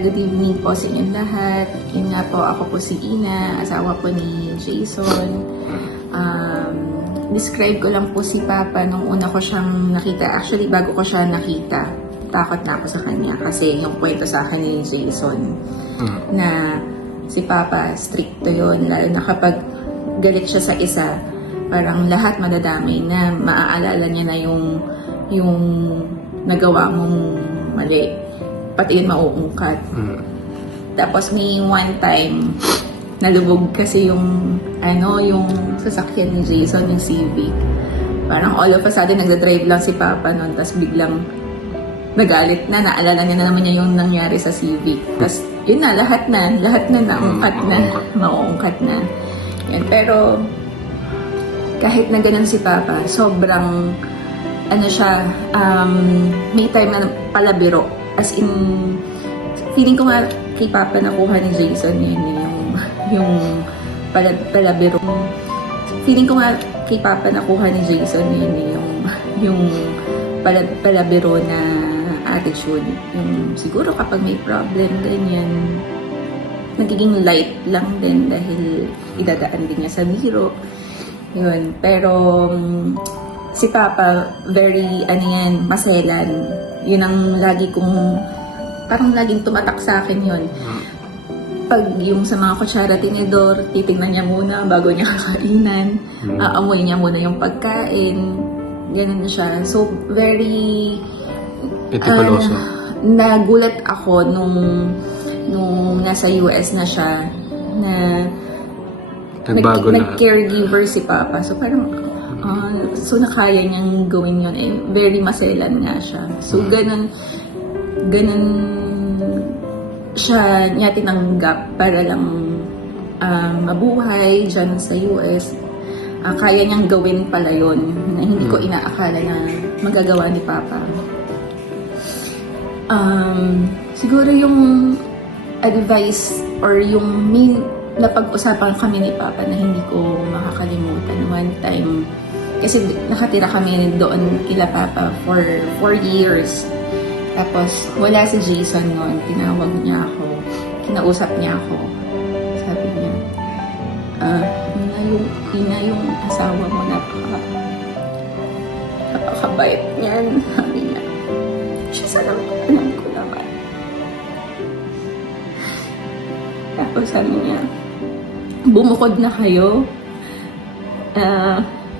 good evening po sa inyong lahat. Yun nga po, ako po si Ina, asawa po ni Jason. Describe ko lang po si Papa nung una ko siyang nakita. Actually, bago ko siya nakita, takot na ako sa kanya kasi yung kwento sa akin ni Jason na si Papa, stricto yun. Lalo na kapag galit siya sa isa, parang lahat madadamay na maaalala niya na yung nagawa mong mali. Pati yun mauungkat. Tapos may one time, nalubog kasi yung sasakyan ni Jason, yung Civic. Parang all of a sudden, nagdadrive lang si Papa noon, tapos biglang nagalit na, naalala niya na naman niya yung nangyari sa Civic. Tapos yun na, lahat na naungkat na, mauungkat na. Yan. Pero kahit na ganun si Papa, sobrang may time na palabiro. As in, feeling ko nga kay Papa nakuha ni Jason yung palabiro. Feeling ko nga kay Papa nakuha ni Jason yung palabiro na attitude. Yung siguro kapag may problem, ganyan, nagiging light lang din dahil idadaan din niya sa biro. Yun. Pero si Papa, very, maselan. Yun ang parang laging tumatak sa akin yun. Pag yung sa mga kutsara tinidor, titignan niya muna bago niya kakainan. Aamoy niya muna yung pagkain. Ganun siya. So, very petikuloso. Nagulat ako nung nasa US na siya na nagbago na. Nag-caregiver si Papa. So, parang so nakaya niyang gawin yun. Very maselan nga siya. So, ganun siya niya tinanggap para lang mabuhay dyan sa US. Kaya niyang gawin pala yun na hindi ko inaakala na magagawa ni Papa. Siguro yung advice or yung main na pag-usapan kami ni Papa na hindi ko makakalimutan. One time, kasi nakatira kami doon kila Papa for 4 years. Tapos, wala si Jason noon. Tinawag niya ako. Kinausap niya ako. Sabi niya, Ina, yung asawa mo napakabait niyan. Sabi niya, siya alam ko naman. Tapos sabi niya, bumukod na kayo.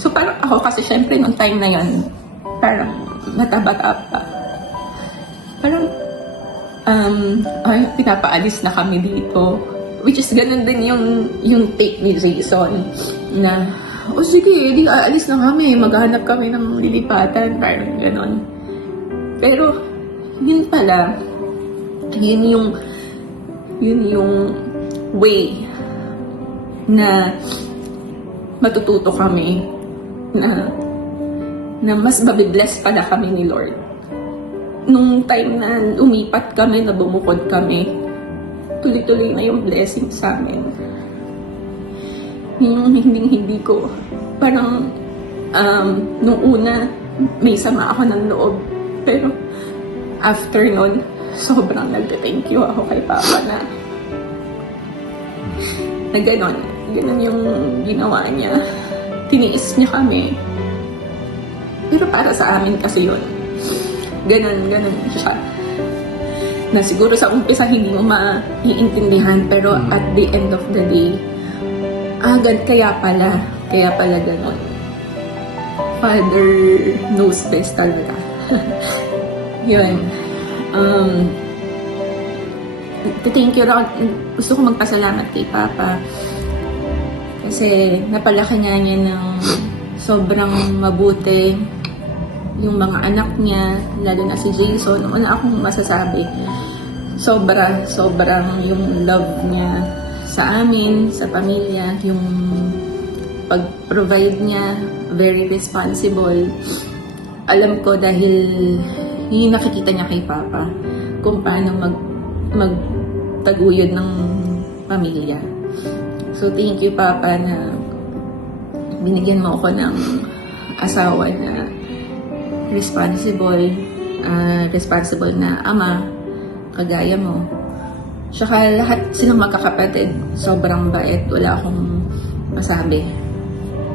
So parang ako kasi syempre nung time na yun, parang mataba-taba pa. Parang pinapaalis na kami dito. Which is ganun din yung take ni Jason na, sige, di aalis na kami, maghanap kami ng lilipatan, parang ganun. Pero yun pala, yun yung way na matututo kami na mas mabibless pala kami ni Lord. Nung time na umipat kami, na bumukod kami, tuloy-tuloy na yung blessing sa amin. Yung hindi ko, parang nung una, may sama ako ng loob. Pero after nun, sobrang nagte-thank you ako kay Papa na ganon yung ginawa niya. Tiniis niya kami. Pero para sa amin kasi yun. Ganon siya. Na siguro sa umpisa hindi mo maiintindihan, pero at the end of the day, kaya pala ganon. Father knows best talaga. Yun. Thank you lang. Gusto ko magpasalamat kay Papa. Kasi napalaki nga niya ng sobrang mabuti yung mga anak niya, lalo na si Jason. Una akong masasabi, sobrang yung love niya sa amin, sa pamilya, yung pag-provide niya, very responsible. Alam ko dahil yung nakikita niya kay Papa, kung paano magtaguyod ng pamilya. So, thank you, Papa, na binigyan mo ako ng asawa na responsible na ama, kagaya mo. Tsaka lahat silang magkakapatid. Sobrang bait. Wala akong masabi.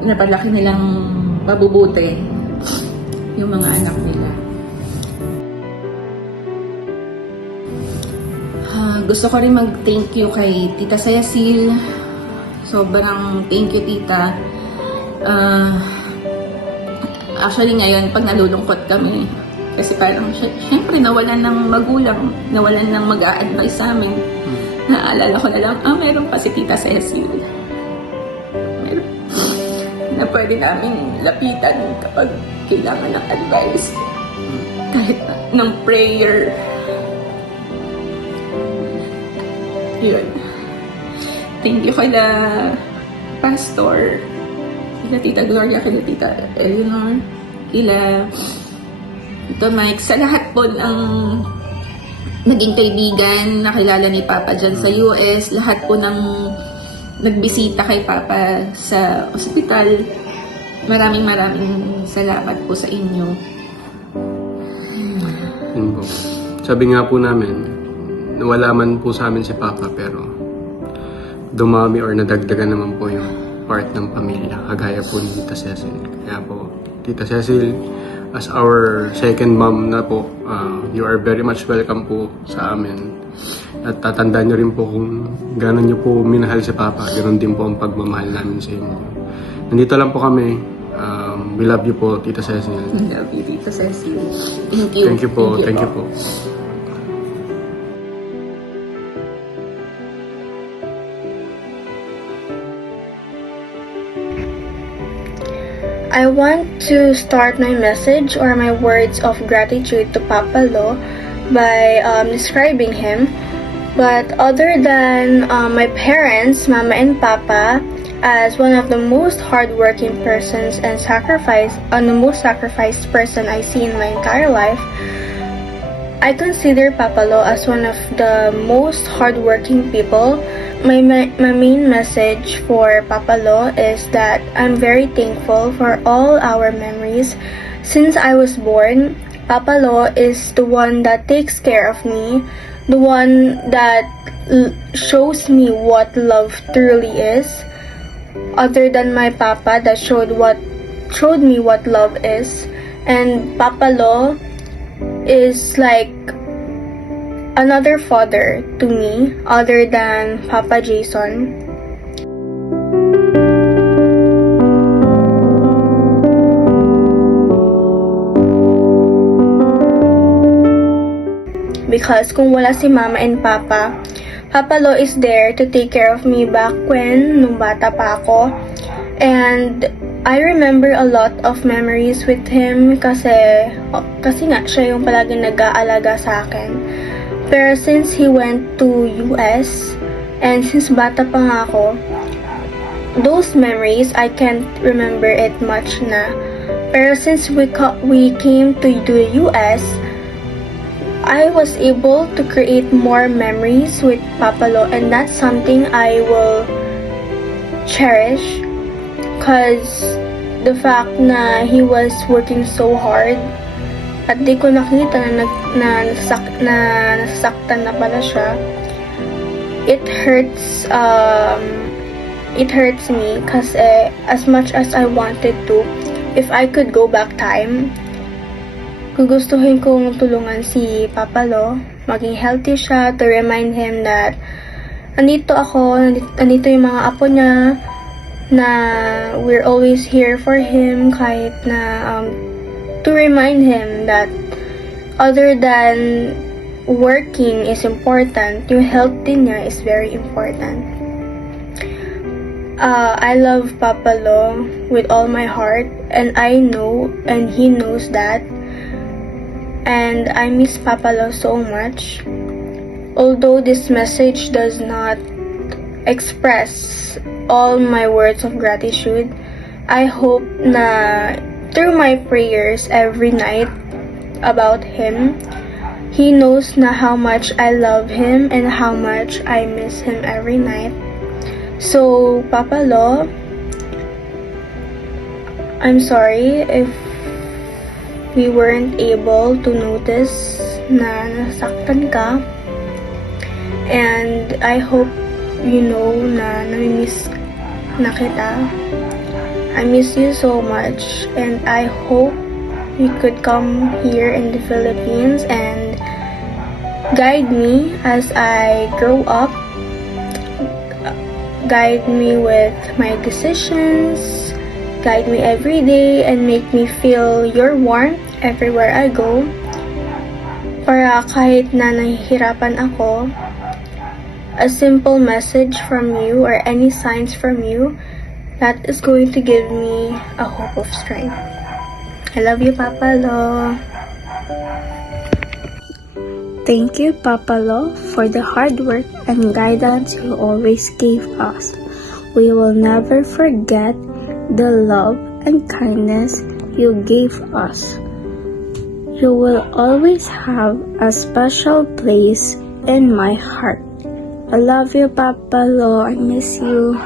Napalaki nilang mabubuti yung mga anak nila. Gusto ko rin mag-thank you kay Tita Cecil. Sobrang thank you, Tita. Actually ngayon, pag nalulungkot kami, kasi parang syempre nawalan ng magulang, nawalan ng mag-a-advise sa amin. Naalala ko na lang, meron pa si Tita Cecil. Meron na pwede namin lapitan kapag kailangan ng advice. Kahit ng prayer. Yun. Thank you kila Pastor, kila Tita Gloria, kila Tita Eleanor, kila Tito Mike, sa lahat po ng naging kaibigan, nakilala ni Papa dyan sa US, lahat po ng nagbisita kay Papa sa ospital. Maraming salamat po sa inyo. Yun po. Sabi nga po namin, nawala man po sa amin si Papa, pero dumami or nadagdagan naman po yung part ng pamilya, kagaya po ni Tita Cecil. Kaya po, Tita Cecil, as our second mom na po, you are very much welcome po sa amin. At tatandaan nyo rin po kung gano'n nyo po minahal si Papa, gano'n din po ang pagmamahal namin sa inyo. Nandito lang po kami. We love you po, Tita Cecil. I love you, Tita Cecil. Thank you. Thank you po. Thank you po. I want to start my message or my words of gratitude to Papa Lo by describing him. But other than my parents, Mama and Papa, as one of the most hardworking persons and the most sacrificed person I see in my entire life, I consider Papa Lo as one of the most hardworking people. My main message for Papa Lo is that I'm very thankful for all our memories. Since I was born, Papa Lo is the one that takes care of me, the one that shows me what love truly is. Other than my papa that showed me what love is, and Papa Lo is like another father to me other than Papa Jason. Because kung wala si Mama and Papa, Papa Lo is there to take care of me back nung bata pa ako. And I remember a lot of memories with him kasi nga siya yung palaging nag-aalaga sa akin. Pero since he went to US, and since bata pa nga ako, those memories, I can't remember it much na. Pero since we came to the US, I was able to create more memories with Papa Lo, and that's something I will cherish. Cause the fact na he was working so hard, at di ko nakita na nasaktan na pala siya. It hurts me kasi as much as I wanted to, if I could go back time, gugustuhin kong tulungan si Papa Lo, maging healthy siya, to remind him that nandito ako, nandito yung mga apo niya, na we're always here for him, kahit na to remind him that other than working is important, yung health din niya is very important. I love Papa Lo with all my heart, and I know, and he knows that. And I miss Papa Lo so much. Although this message does not express all my words of gratitude, I hope na through my prayers every night about him, he knows na how much I love him and how much I miss him every night. So, Papa Lo, I'm sorry if we weren't able to notice na nasaktan ka. And I hope you know na namimiss na kita. I miss you so much, and I hope you could come here in the Philippines and guide me as I grow up. Guide me with my decisions, guide me every day, and make me feel your warmth everywhere I go. Para kahit na nahihirapan ako, a simple message from you or any signs from you, that is going to give me a hope of strength. I love you, Papa Lo. Thank you, Papa Lo, for the hard work and guidance you always gave us. We will never forget the love and kindness you gave us. You will always have a special place in my heart. I love you, Papa Lo. I miss you.